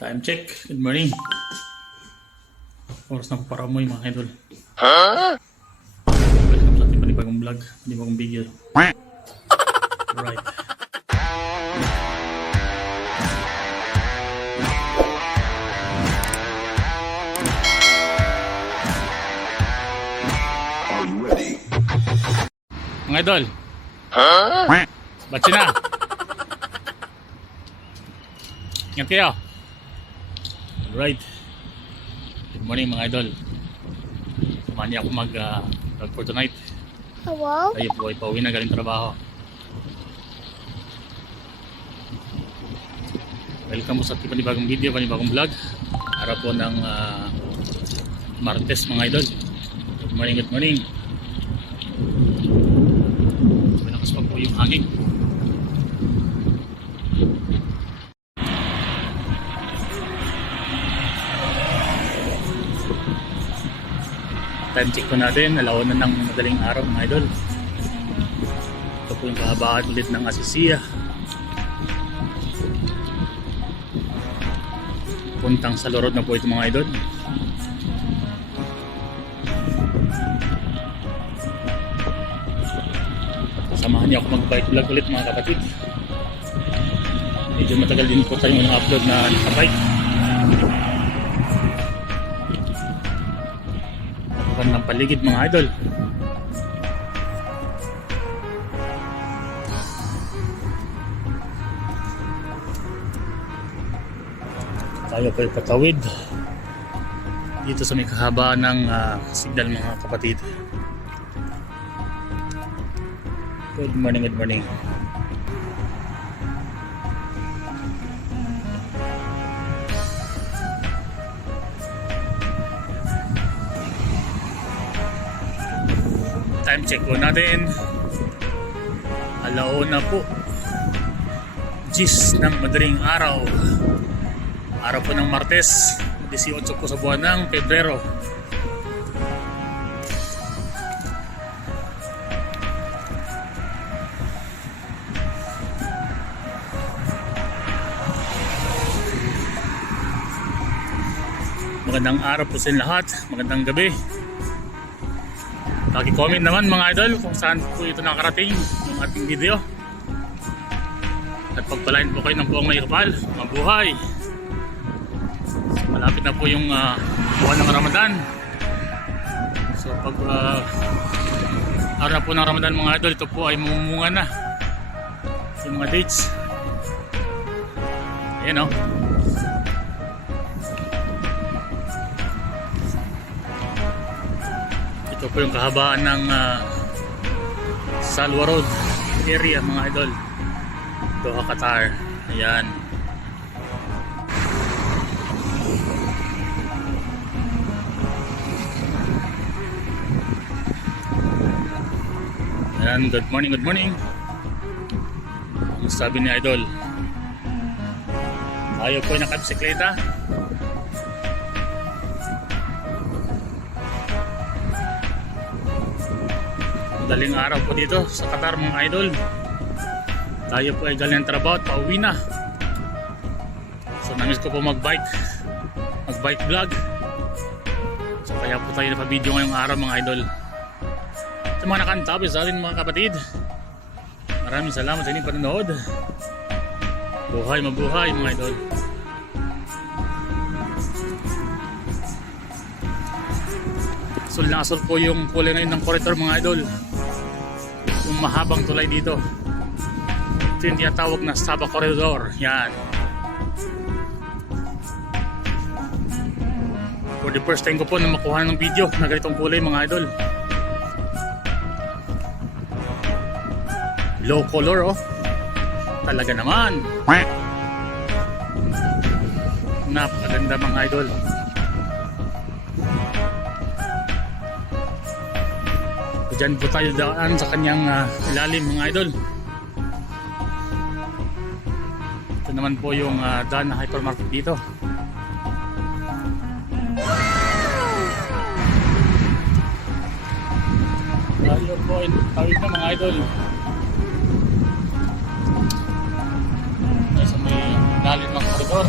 Time check. Good morning. Oras na para mo yung mga idol. Welcome sa ating panibagong vlog, panibagong video. Alright. Mga idol. Batsi na. Ingat kayo. Alright. Good morning mga idol. Samahan niya ako mag-vlog for tonight. Hello? Tayo po ay pauwi na galing trabaho. Welcome po sa ating panibagong video, panibagong vlog. Araw po ng Martes mga idol. Good morning, good morning. Malakas pa po yung hangin. Time check po natin, alauna ng madaling araw mga idol. Ito po yung kahabaan ulit ng Asisia. Puntang sa Lorod na po ito mga idol. Samahan niyo ako mag-bike vlog ulit mga kapatid. Medyo matagal din po tayo upload na nakabike. Ng paligid mga idol. Tayo po ay patawid dito sa may kahabaan ng signal mga kapatid. Good morning, good morning. Time check po natin. Alauna po. 10 ng madaling araw. Araw po ng Martes, 18 po sa buwan ng Pebrero. Magandang araw po sa lahat. Magandang gabi. Paki-comment naman mga idol kung saan po ito nakarating yung ating video. At pagpalain po kayo ng buong may kapal, mabuhay. So, malapit na po yung buwan ng Ramadan. So pag araw na po ng Ramadan mga idol, ito po ay mumunga na yung mga dates. Ayan o. Ito po yung kahabaan ng Salwa Road area mga idol. Doha, Qatar. Ayan. Ayan, good morning, good morning. Ang sabi ni idol, tayo po ay nakabisikleta. Daling araw po dito sa Qatar mga idol. Tayo po ay galing ng trabaho at pauwi na. So namiss ko po mag-bike vlog. So kaya po tayo napabideo ngayong araw mga idol. Sa mga nakantabi sa atin mga kapatid, maraming salamat sa inyong panonood. Buhay mabuhay mga idol. Asol na asol po yung kulay ngayon ng corridor mga idol. Yung mahabang tulay dito. Ito yung tinatawag na Sabah Corridor. Yan. For the first time ko po na makuha ng video na ganitong kulay mga idol. Low color oh. Talaga naman. Napakaganda mga idol. Diyan po tayo daan sa kanyang ilalim mga idol. Ito naman po yung daan na hypermarket dito. Tayo po ay tawid na mga idol. Sa may ilalim ng koridor.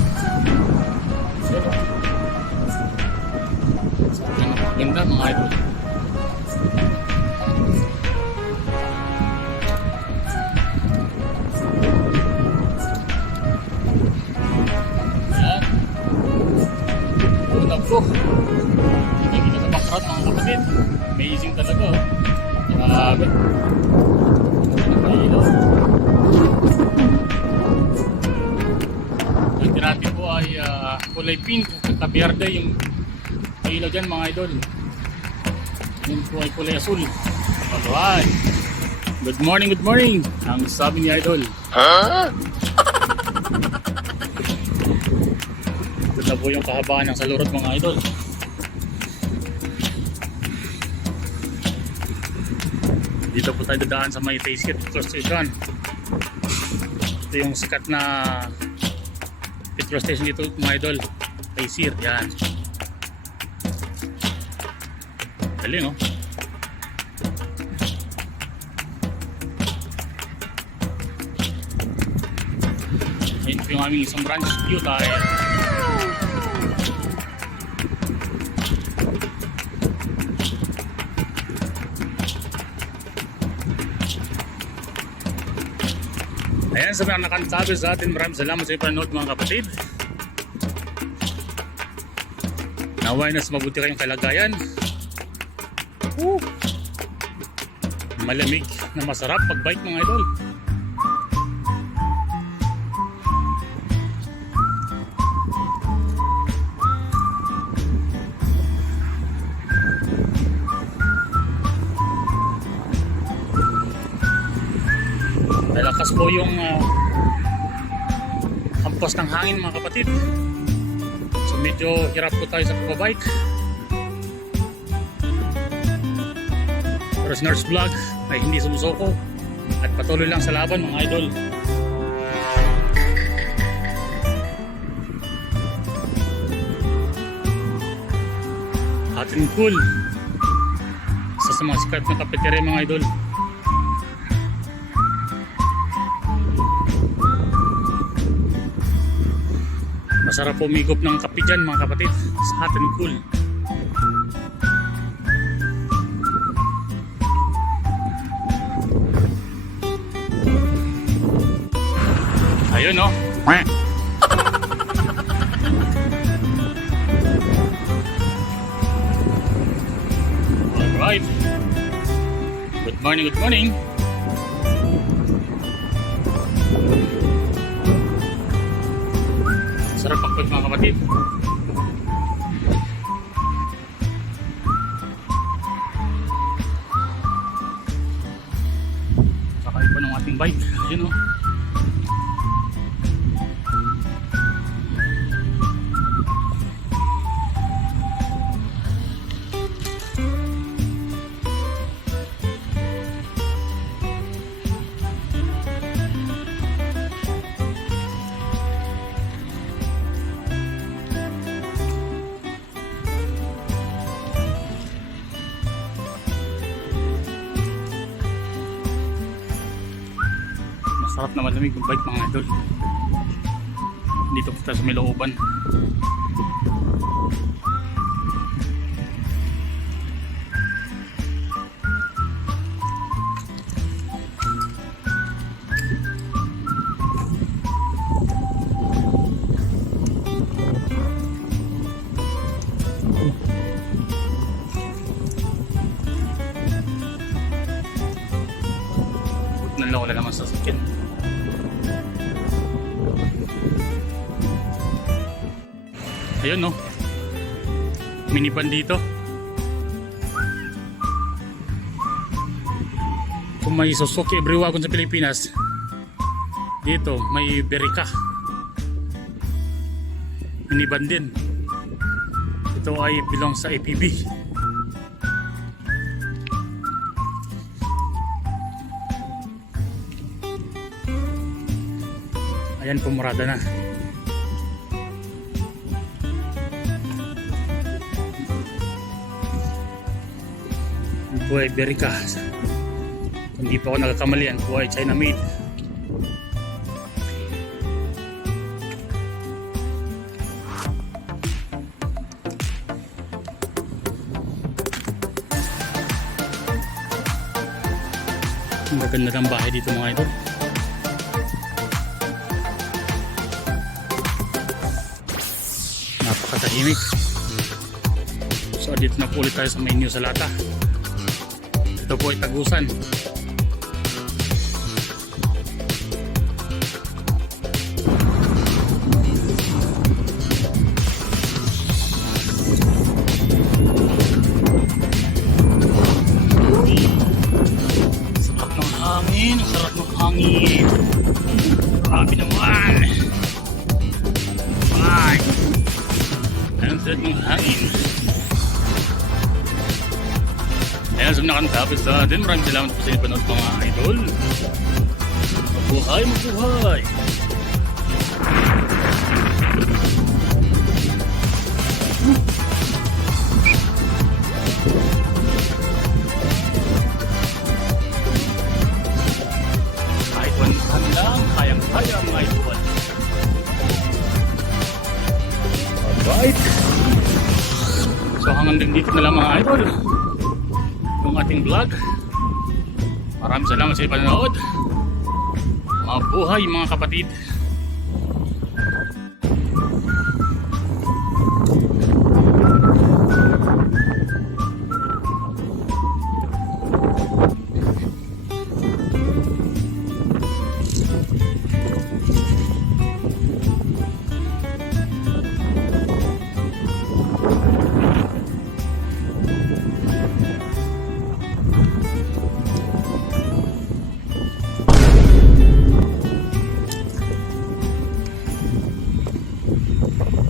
Ganda mga idol. Ayan. Tulog ko. Hindi kita sa background mga kapatid. Amazing talaga oh. Grabe. Ilaw. Ang natin po ay kulay pink at tabiyarda yung ilaw dyan mga idol. Yun po ay kulay asul. Alright. Good morning, good morning. Ang sabi ni idol. Ito na po yung kahabaan ng salurot mga idol. Dito po tayo dadaan sa may Taysir petrol station. Ito yung sikat na petrol station dito mga idol. Taysir, yan. Galing oh. Ayun po yung aming isang branch view tayo. Ayan, sa mga nakansabi sa atin, maraming salamat sa ipanood mga kapatid. Naway na sa mabuti kayong kalagayan. Malamig na masarap pag-bike mga idol. Malakas po yung hampas ng hangin mga kapatid. So medyo hirap po tayo sa pagbabike. Pero si Nurse Vlog ay hindi sumusuko at patuloy lang sa laban mga idol. Hot and cool. Isa sa mga sikat na kafeteria mga idol. Masarap po umigop ng kape dyan mga kapatid. It's hot and cool. Ayun no. Alright. Good morning, good morning. Sarap pagpag mga kapatid. Kakaiba ng ating bike. Ayun o. Sarap na malamig yung bike mga idol. Dito po tayo sa may looban. Wala naman sa sasakyan. Ayun no, minivan dito. Kung may Suzuki everyone sa Pilipinas, dito may Berica minivan din. Ito ay belong sa APB. Ayan, pumurada na. Yan po ay Berica. Kung di pa ako nagkakamali, yan po ay China made. Maganda ng bahay dito mga idol. Napakatahimik. So dito na po ulit tayo sa menu sa Lata. Ito po ay Tagusan. Sarap ng hangin, sarap ng hangin. Grabe naman. Ay, ang sarap ng hangin. Ayan, so nakantapos sa atin. Maraming salamat po sa inyo panood mga idol. Mabuhay, mabuhay. Kahit 1 lang, kayang-kaya mga idol. Alright. So hanggang dito na lang mga idol yung ating vlog. Maraming salamat sa panonood. Mabuhay mga kapatid.